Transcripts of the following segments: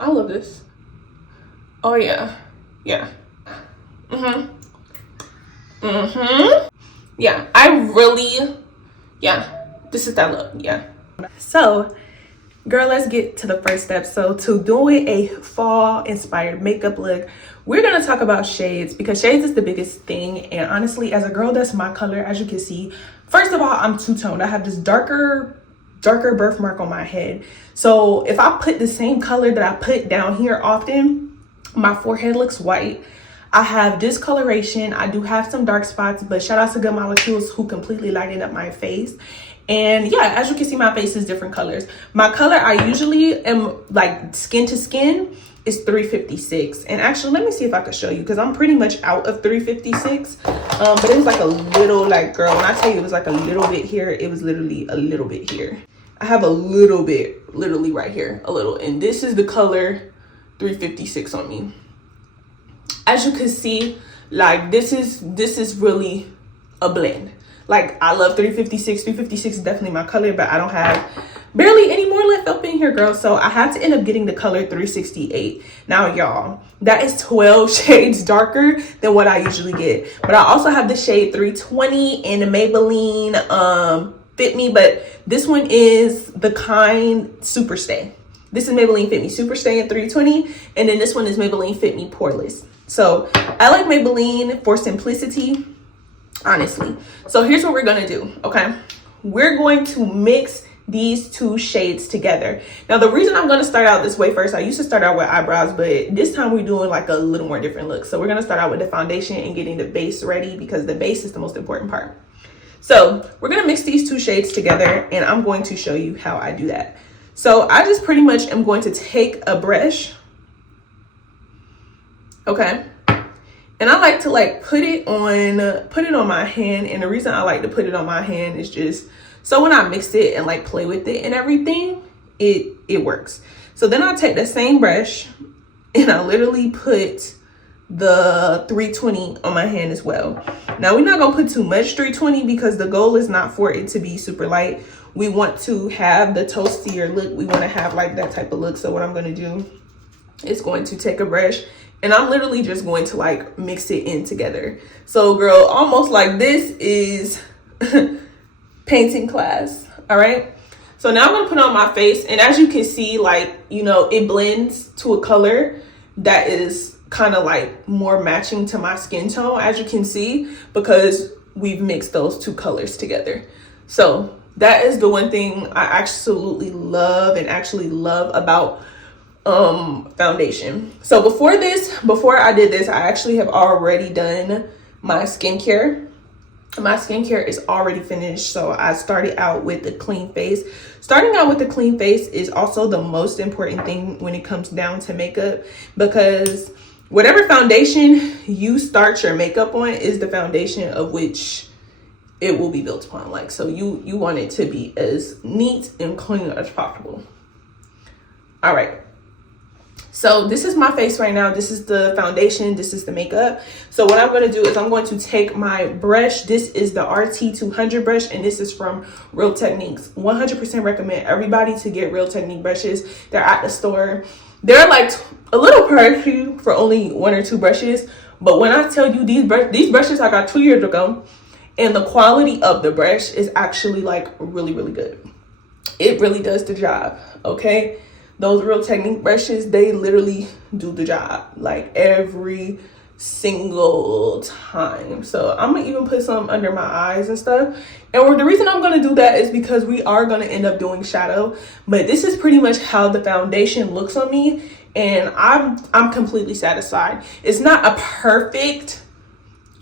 I love this. Oh yeah. Yeah. Yeah, I really, yeah, this is that look. Yeah. So girl, let's get to the first step. So to doing a fall inspired makeup look, we're gonna talk about shades, because shades is the biggest thing. And honestly, as a girl that's my color, as you can see, first of all, I'm two-toned. I have this darker birthmark on my head. So if I put the same color that I put down here often, my forehead looks white. I have discoloration. I do have some dark spots, but shout out to Good Molecules who completely lighten up my face. And yeah, as you can see, my face is different colors. My color, I usually am like skin to skin, is 356. And actually, let me see if I could show you, because I'm pretty much out of 356. But it was like a little, like, girl, when I tell you it was like a little bit here, it was literally a little bit here. I have a little bit, literally right here, a little. And this is the color 356 on me. As you can see, like, this is really a blend. Like, I love 356. 356 is definitely my color, but I don't have barely any more left up in here, girl. So I had to end up getting the color 368. Now, y'all, that is 12 shades darker than what I usually get. But I also have the shade 320 in the Maybelline Fit Me, but this one is the kind Super Stay. This is Maybelline Fit Me Super Stay in 320, and then this one is Maybelline Fit Me Poreless. So I like Maybelline for simplicity, honestly. So here's what we're gonna do, okay? We're going to mix these two shades together. Now, the reason I'm gonna start out this way first, I used to start out with eyebrows, but this time we're doing like a little more different look. So we're gonna start out with the foundation and getting the base ready, because the base is the most important part. So we're gonna mix these two shades together, and I'm going to show you how I do that. So I just pretty much am going to take a brush, okay? And I like to like put it on my hand. And the reason I like to put it on my hand is just so when I mix it and like play with it and everything, it works. So then I take the same brush and I literally put the 320 on my hand as well. Now, we're not gonna put too much 320 because the goal is not for it to be super light. We want to have the toastier look. We want to have like that type of look. So what I'm gonna do is going to take a brush, and I'm literally just going to like mix it in together. So girl, almost like this is painting class, all right? So now I'm gonna put it on my face, and as you can see, like, you know, it blends to a color that is kind of like more matching to my skin tone, as you can see, because we've mixed those two colors together. So that is the one thing I absolutely love about foundation. So before I did this, I actually have already done my skincare. My skincare is already finished. So I started out with a clean face. Starting out with a clean face is also the most important thing when it comes down to makeup, because whatever foundation you start your makeup on is the foundation of which it will be built upon. Like, so you want it to be as neat and clean as possible. All right. So this is my face right now. This is the foundation. This is the makeup. So what I'm going to do is I'm going to take my brush. This is the RT200 brush, and this is from Real Techniques. 100% recommend everybody to get Real Technique brushes. They're at the store. They're like a little pricey for only 1 or 2 brushes. But when I tell you these brushes I got 2 years ago, and the quality of the brush is actually like really, really good. It really does the job, okay? Those Real Technique brushes, they literally do the job like every single time. So I'm gonna even put some under my eyes and stuff. And the reason I'm gonna do that is because we are gonna end up doing shadow. But this is pretty much how the foundation looks on me, and I'm completely satisfied. It's not a perfect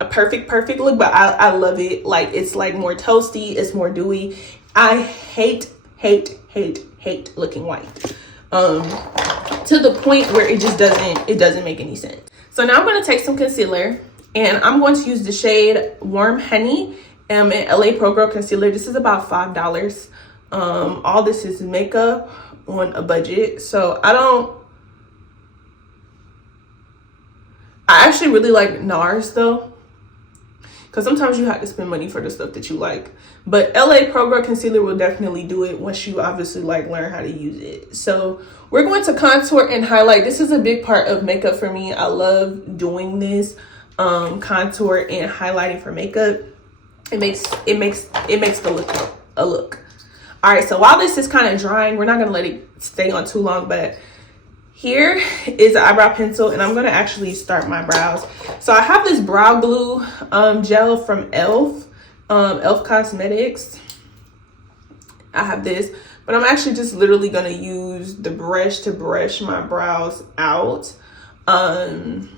look, but I love it. Like, it's like more toasty, it's more dewy. I hate looking white. To the point where it just doesn't make any sense. So now I'm going to take some concealer, and I'm going to use the shade Warm Honey in LA Pro Girl concealer. This is about $5. All this is makeup on a budget. So I actually really like NARS though, because sometimes you have to spend money for the stuff that you like. But LA Pro Grow Concealer will definitely do it once you obviously like learn how to use it. So we're going to contour and highlight. This is a big part of makeup for me. I love doing this, contour and highlighting for makeup. It makes the look a look. All right, so while this is kind of drying, we're not gonna let it stay on too long, but here is the eyebrow pencil, and I'm gonna actually start my brows. So I have this brow glue gel from e.l.f. Cosmetics. I have this, but I'm actually just literally gonna use the brush to brush my brows out. And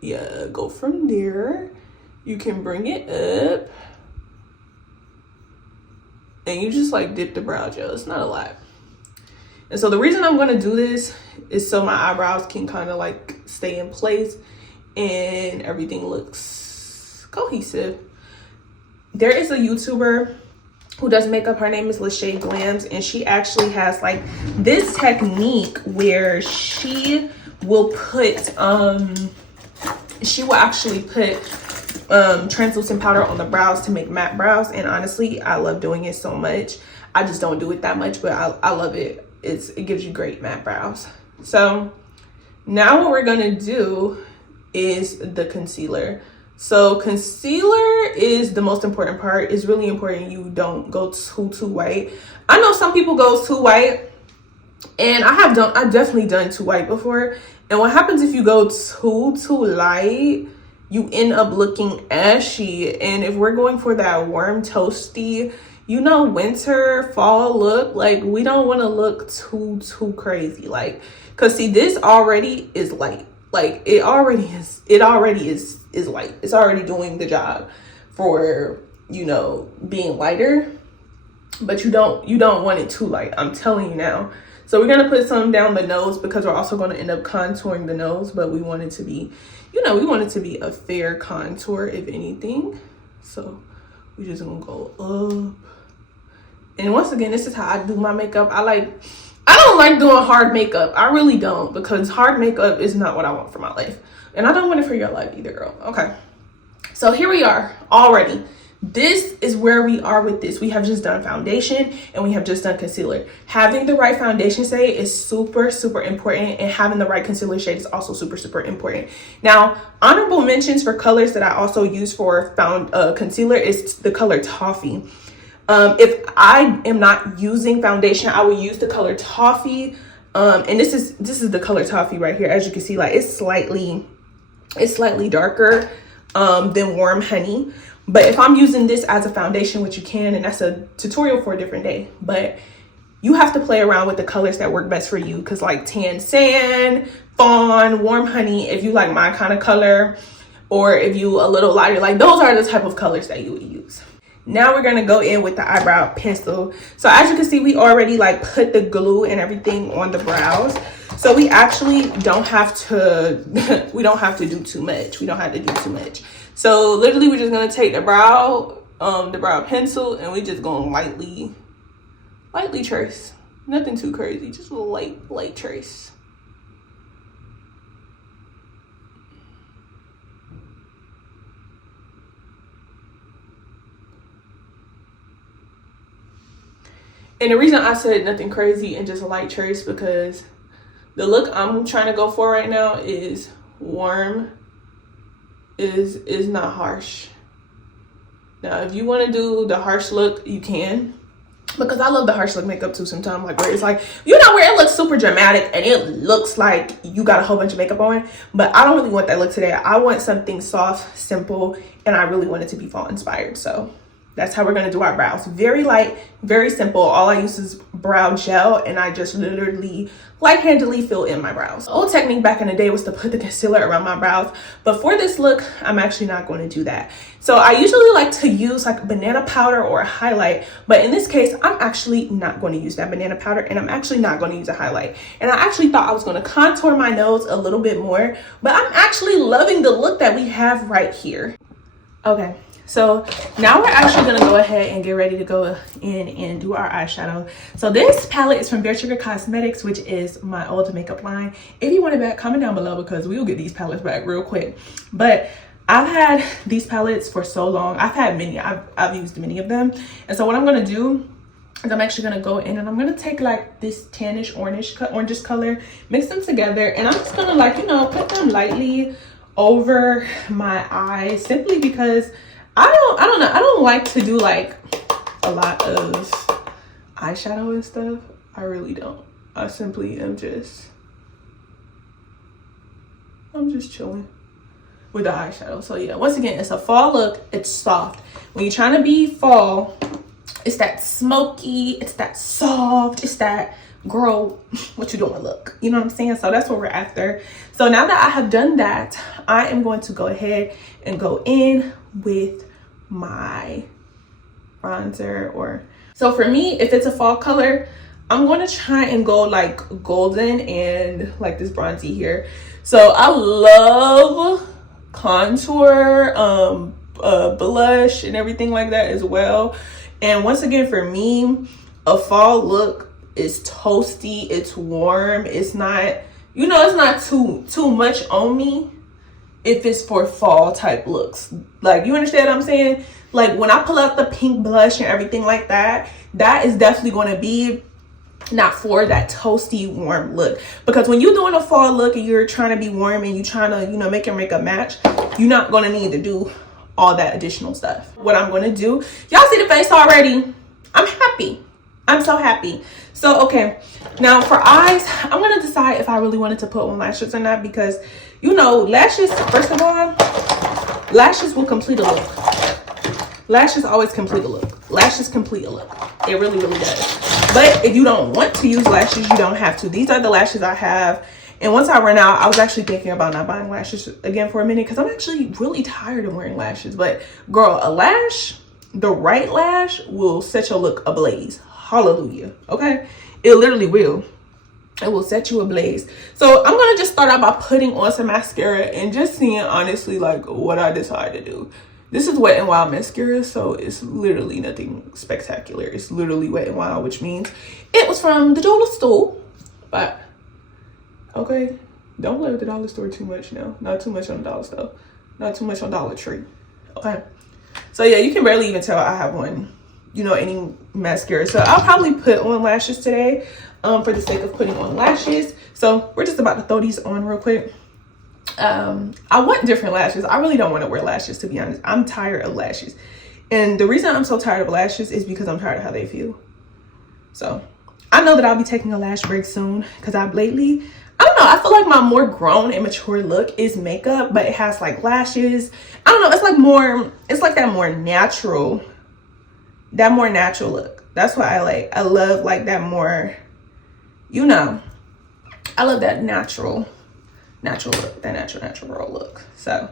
yeah, go from there. You can bring it up. And you just like dip the brow gel. It's not a lot. And so the reason I'm gonna do this is so my eyebrows can kind of like stay in place and everything looks cohesive. There is a YouTuber who does makeup. Her name is Lashay Glams, and she actually has like this technique where she will put translucent powder on the brows to make matte brows. And honestly, I love doing it so much. I just don't do it that much, but I love it. It gives you great matte brows. So now what we're gonna do is the concealer. So concealer is the most important part. It's really important you don't go too white. I know some people go too white, and I've definitely done too white before. And what happens if you go too light, you end up looking ashy. And if we're going for that warm, toasty, you know, winter, fall look, like we don't want to look too crazy. Like, cause see, this already is light. Like it already is light. It's already doing the job for, you know, being lighter, but you don't want it too light. I'm telling you now. So we're gonna put some down the nose because we're also gonna end up contouring the nose, but we want it to be, you know, we want it to be a fair contour, if anything. So we're just gonna go up. And once again, this is how I do my makeup. I don't like doing hard makeup. I really don't, because hard makeup is not what I want for my life. And I don't want it for your life either, girl. Okay. So here we are already. This is where we are with this. We have just done foundation and we have just done concealer. Having the right foundation shade is super important, and having the right concealer shade is also super important. Now, honorable mentions for colors that I also use for concealer is the color Toffee. If I am not using foundation, I will use the color Toffee. And this is the color Toffee right here. As you can see, like it's slightly darker than Warm Honey. But if I'm using this as a foundation, which you can, and that's a tutorial for a different day, but you have to play around with the colors that work best for you. Because like Tan Sand, Fawn, Warm Honey, if you like my kind of color, or if you a little lighter, like those are the type of colors that you would use. Now we're gonna go in with the eyebrow pencil. So as you can see, we already like put the glue and everything on the brows. So we actually don't have to, we don't have to do too much. We don't have to do too much. So literally we're just gonna take the brow pencil, and we just gonna lightly trace. Nothing too crazy, just a light trace. And the reason I said nothing crazy and just a light trace, because the look I'm trying to go for right now is warm, is not harsh. Now, if you want to do the harsh look, you can, because I love the harsh look makeup too sometimes, like where it's like, you know, where it looks super dramatic and it looks like you got a whole bunch of makeup on. But I don't really want that look today. I want something soft, simple, and I really want it to be fall inspired. So that's how we're going to do our brows. Very light, very simple. All I use is brow gel, and I just literally light-handedly fill in my brows. The old technique back in the day was to put the concealer around my brows, but for this look, I'm actually not going to do that. So I usually like to use like banana powder or a highlight, but in this case, I'm actually not going to use that banana powder, and I'm actually not going to use a highlight. And I actually thought I was going to contour my nose a little bit more, but I'm actually loving the look that we have right here. Okay. So now we're actually going to go ahead and get ready to go in and do our eyeshadow. So this palette is from Bare Sugar Cosmetics, which is my old makeup line. If you want it back, comment down below, because we will get these palettes back real quick. But I've had these palettes for so long. I've had many. I've used many of them. And so what I'm gonna do is I'm actually gonna go in and I'm gonna take like this tannish orangish color, mix them together, and I'm just gonna, like, you know, put them lightly over my eyes, simply because I don't know, I don't like to do like a lot of eyeshadow and stuff. I really don't. I simply am just, I'm just chilling with the eyeshadow. So yeah, once again, it's a fall look. It's soft. When you're trying to be fall, it's that smoky, it's that soft, it's that girl, what you doing look. You know what I'm saying? So that's what we're after. So now that I have done that, I am going to go ahead and go in with my bronzer. Or so for me, if it's a fall color, I'm going to try and go like golden and like this bronzy here. So I love contour, blush and everything like that as well. And once again, for me, a fall look is toasty, it's warm, it's not, you know, it's not too much on me if it's for fall type looks. Like, you understand what I'm saying? Like, when I pull out the pink blush and everything like that, that is definitely going to be not for that toasty warm look. Because when you're doing a fall look and you're trying to be warm and you're trying to, you know, make your makeup match, you're not going to need to do all that additional stuff. What I'm going to do, y'all see the face already? I'm happy. I'm so happy. So okay, now for eyes, I'm going to decide if I really wanted to put on lashes or not, because, you know, lashes, first of all, lashes will complete a look. Lashes always complete a look. Lashes complete a look. It really, really does. But if you don't want to use lashes, you don't have to. These are the lashes I have. And once I run out, I was actually thinking about not buying lashes again for a minute, because I'm actually really tired of wearing lashes. But girl, a lash, the right lash will set your look ablaze. Hallelujah. Okay? It literally will. It will set you ablaze. So I'm going to just start out by putting on some mascara and just seeing honestly like what I decide to do. This is Wet n Wild mascara, so it's literally nothing spectacular. It's literally Wet n Wild, which means it was from the dollar store. But, okay, don't play with the dollar store too much now. Not too much on the dollar store. Not too much on Dollar Tree. Okay. So, yeah, you can barely even tell I have on, you know, any mascara. So, I'll probably put on lashes today for the sake of putting on lashes. So, we're just about to throw these on real quick. I want different lashes. I really don't want to wear lashes, to be honest. I'm tired of lashes, and the reason I'm so tired of lashes is because I'm tired of how they feel. So I know that I'll be taking a lash break soon, because I don't know, I feel like my more grown and mature look is makeup, but it has like lashes. I don't know, it's like more, it's like that more natural look. That's what I like. I love like that more, you know, I love that natural look, that natural girl look. So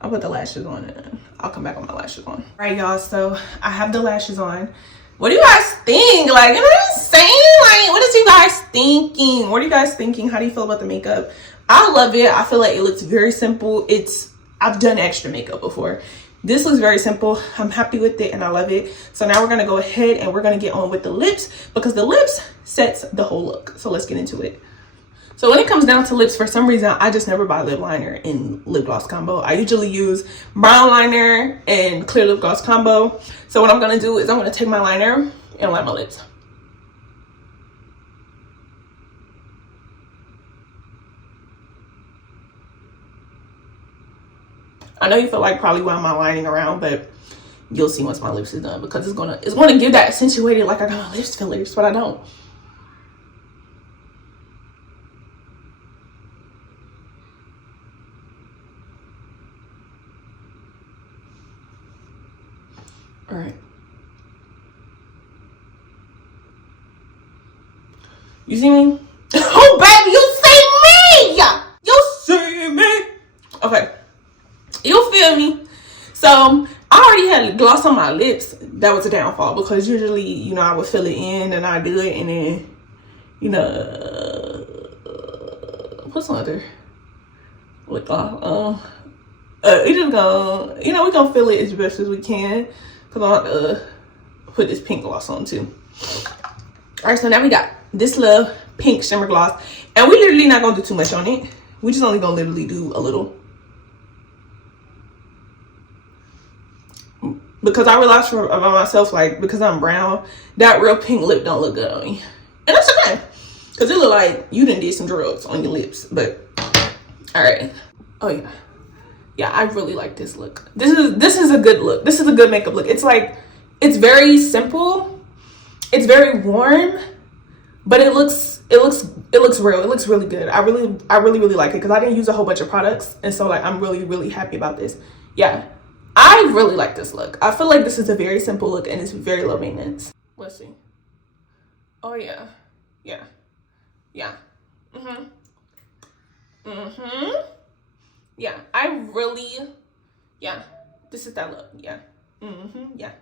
I'll put the lashes on and I'll come back with my lashes on. All right, y'all, so I have the lashes on. What do you guys think? Like, you know what I'm saying? Like, what is you guys thinking? What are you guys thinking? How do you feel about the makeup? I love it. I feel like it looks very simple. I've done extra makeup before. This looks very simple. I'm happy with it and I love it. So now we're gonna go ahead and we're gonna get on with the lips, because the lips sets the whole look. So let's get into it. So when it comes down to lips, for some reason, I just never buy lip liner in lip gloss combo. I usually use brown liner and clear lip gloss combo. So what I'm going to do is I'm going to take my liner and line my lips. I know you feel like probably why am I lining around, but you'll see once my lips is done, because it's gonna give that accentuated like I got my lips fillers, but I don't. All right. You see me? Oh, baby, you see me! You see me? Okay. You feel me? So, I already had gloss on my lips. That was a downfall, because usually, you know, I would fill it in and I do it, and then, you know, what's some other lip gloss? We just gonna, you know, we're gonna fill it as best as we can, because I want to put this pink gloss on too. All right, so now we got this little pink shimmer gloss, and we literally not gonna do too much on it. We just only gonna literally do a little. because I realized about myself, like, because I'm brown, that real pink lip don't look good on me. And that's okay, because it look like you done did some drugs on your lips. But all right. Oh yeah. Yeah, I really like this look. This is a good look. This is a good makeup look. It's like, it's very simple. It's very warm, but it looks real. It looks really good. I really like it because I didn't use a whole bunch of products, and so like I'm really happy about this. Yeah, I really like this look. I feel like this is a very simple look and it's very low maintenance. Let's see. Oh yeah, yeah. Yeah, yeah. This is that look. Yeah. Yeah.